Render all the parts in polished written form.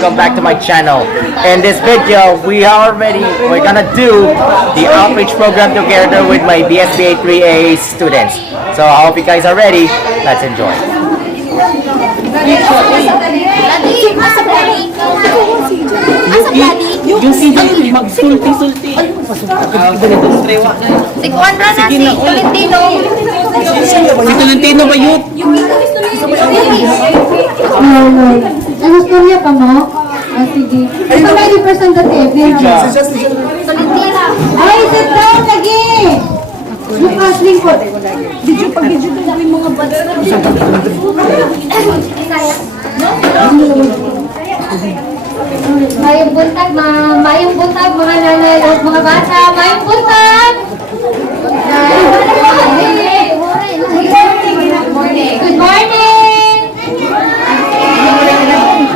welcome back to my channel. In this video, we're gonna do the outreach program together with my BSBA 3A students. So I hope you guys are ready. Let's enjoy. Yung CD, magsulti-sulti. Si Kuandra na si Tolentino. Si Tolentino ba yun? Ano storya pa mo? Ah, sige. Ito may representative. Tolentino. Ay, sit down lagi! Lukas, lingkod. Mayong buntag, mayong buntag mga nanay at mga bata. Mayong buntag! Good morning!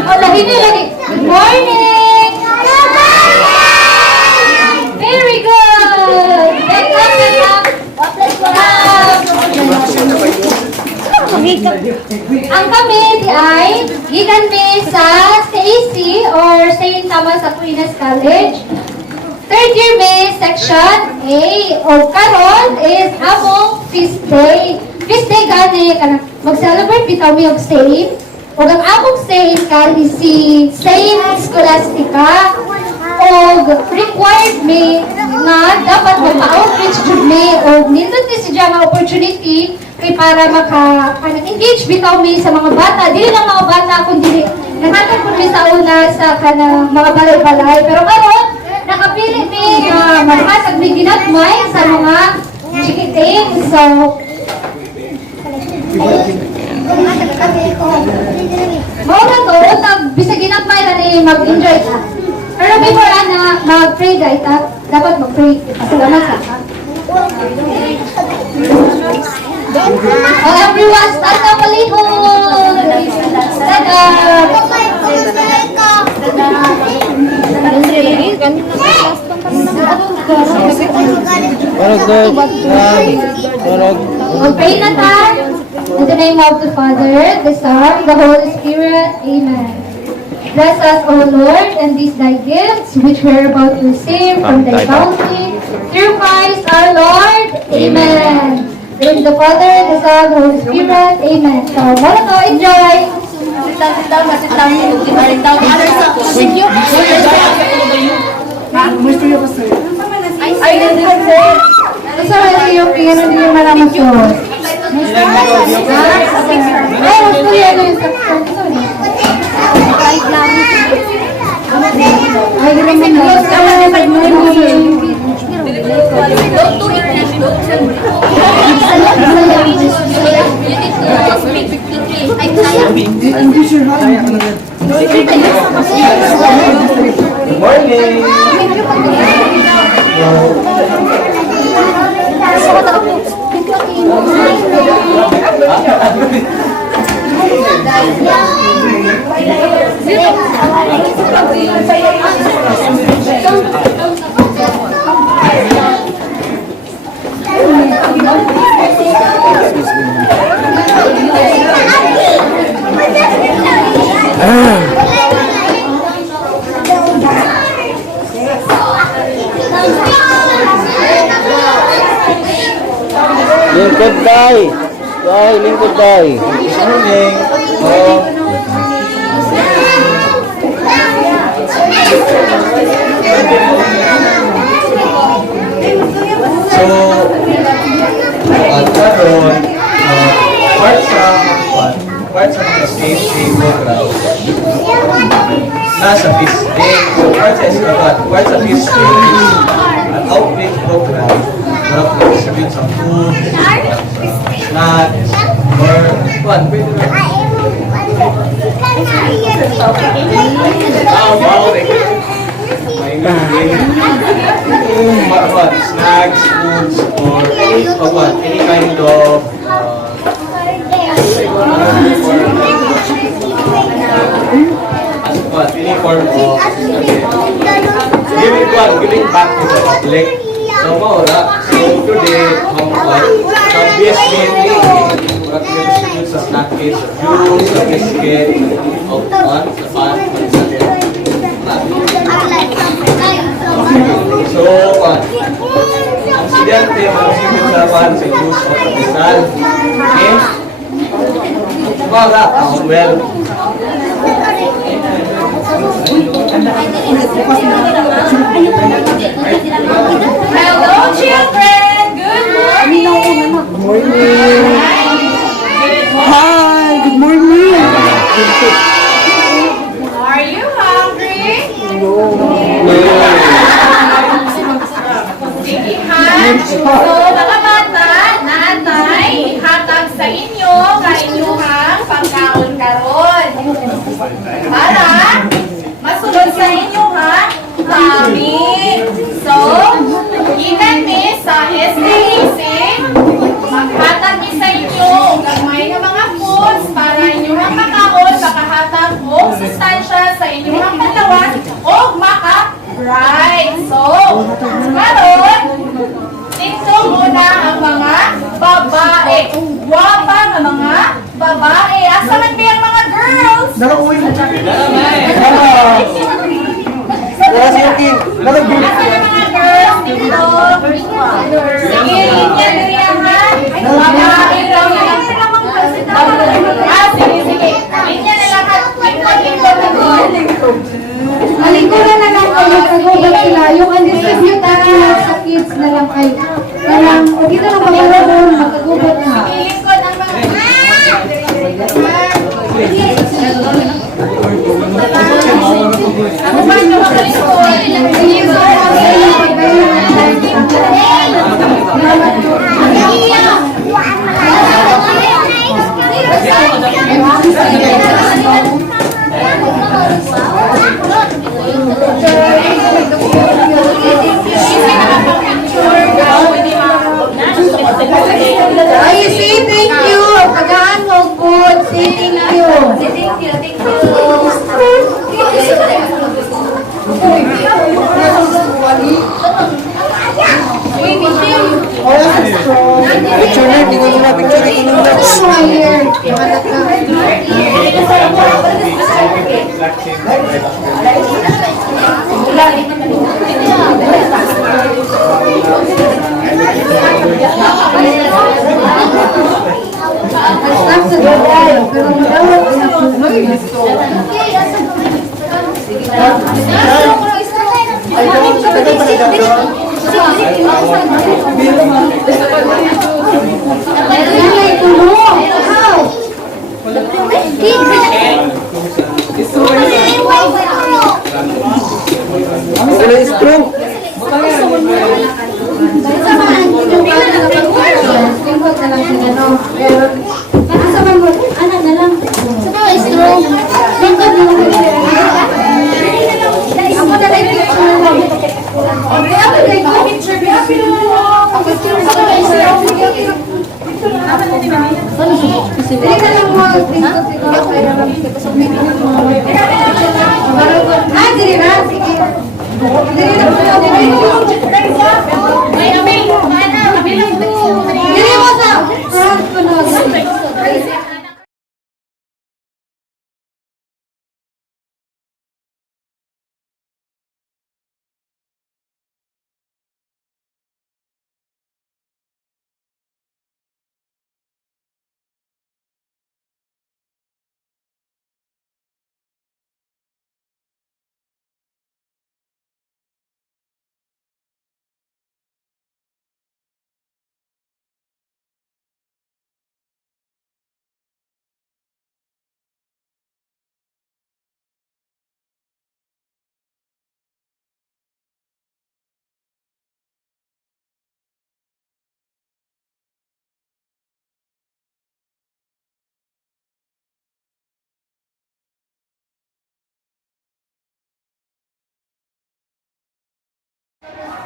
Oh, lagi niyo lagi. Good morning! Very good! Welcome. Ang kami ay gikan mi sa STAC or St. Thomas Aquinas College. Third year may section A o karon is among feast day. Feast day gani kana mag-celebrate bitaw mi og saint. Ug ang among saint kani si Saint Scholastica. Og required me nga dapat magpa-outreach jud me og nindot ni siya nga opportunity kay para maka-engage bitaw mi sa mga bata. Dili lang mga bata kundi nahatag pud mi sa una sa kanang mga balay-balay. Pero karon nakapili mi nga maghatag mi ginagmay sa mga chikiting. So mao na to tag bisag ginagmay na ni mag-enjoy ta. Pero before ana mag-pray ta, dapat mag-pray. Pasalamat ka. Oh, everyone, stand up a little. Stand up. Pray na tayo. In the name of the Father, the Son, the Holy Spirit. Amen. Bless us, O Lord, and these thy gifts, which we are about to receive from thy bounty. Through Christ our Lord. Amen. In the Father, the Son, the Holy Spirit. Amen. So, wala to, enjoy. Sit down. Sa yung piano din yung malaman ko. Ay, gusto yan yung saksyon. Ay, naman Don't do English, don't Good morning! Lingkod day! Day, lingkod day! Morning! So, karon, part sa escape day program nasa feast day. So, part sa feast day is an outreach program para mag-distribute sa food, snacks, or pwede na. What? Snacks, foods, or what? Any kind of any form of giving back to the public. So today, sa BSBA, distribute sa snack case, juice, sa biscuit, sa pan, So, ang estudyante, mag-isipin sa sa use of Rizal. Okay? Para, well, Hello, children! Good morning! Hi! Good morning! Are you hungry? Sige ha. So, mga bata, nanay, hatag sa inyo inyong pagkaon karon. Para masunod sa inyo ha, kami. So, gikan mi sa SAEC, maghatag mi sa inyo gamay nga mga foods para inyong makaon, makahatag og sustansya sa inyong katawan og maka-bright. So, karon, ito muna ang mga babae. Guwapa ng mga babae. Asa man ba ang mga girls? Asa ang mga girls dito? Sige, linya diriya ha. Babae daw yan. Sige, sige. Linya na lahat. Lingkod. Malingkuran na lang kayo, kagubat sila. Yung undisputed lang sa kids na lang ay parang, o dito lang magkaroon, makagubat na. Lingkod ang mga Ako ba ito makalingkod? Ay, say thank you. Pagkaan mo food, say thank you. Thank you. Picture na, tingnan mo na, picture na, tingnan mo na. Fire. Stop sa dalayo, pero magawag sa Wala yung stroke.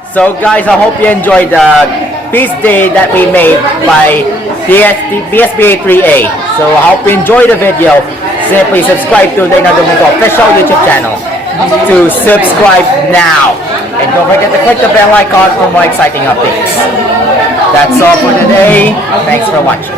So guys, I hope you enjoyed the feast day that we made by BSBA 3A. So I hope you enjoyed the video. Simply subscribe to Leonardo Domingo official YouTube channel to subscribe now. And don't forget to click the bell icon for more exciting updates. That's all for today. Thanks for watching.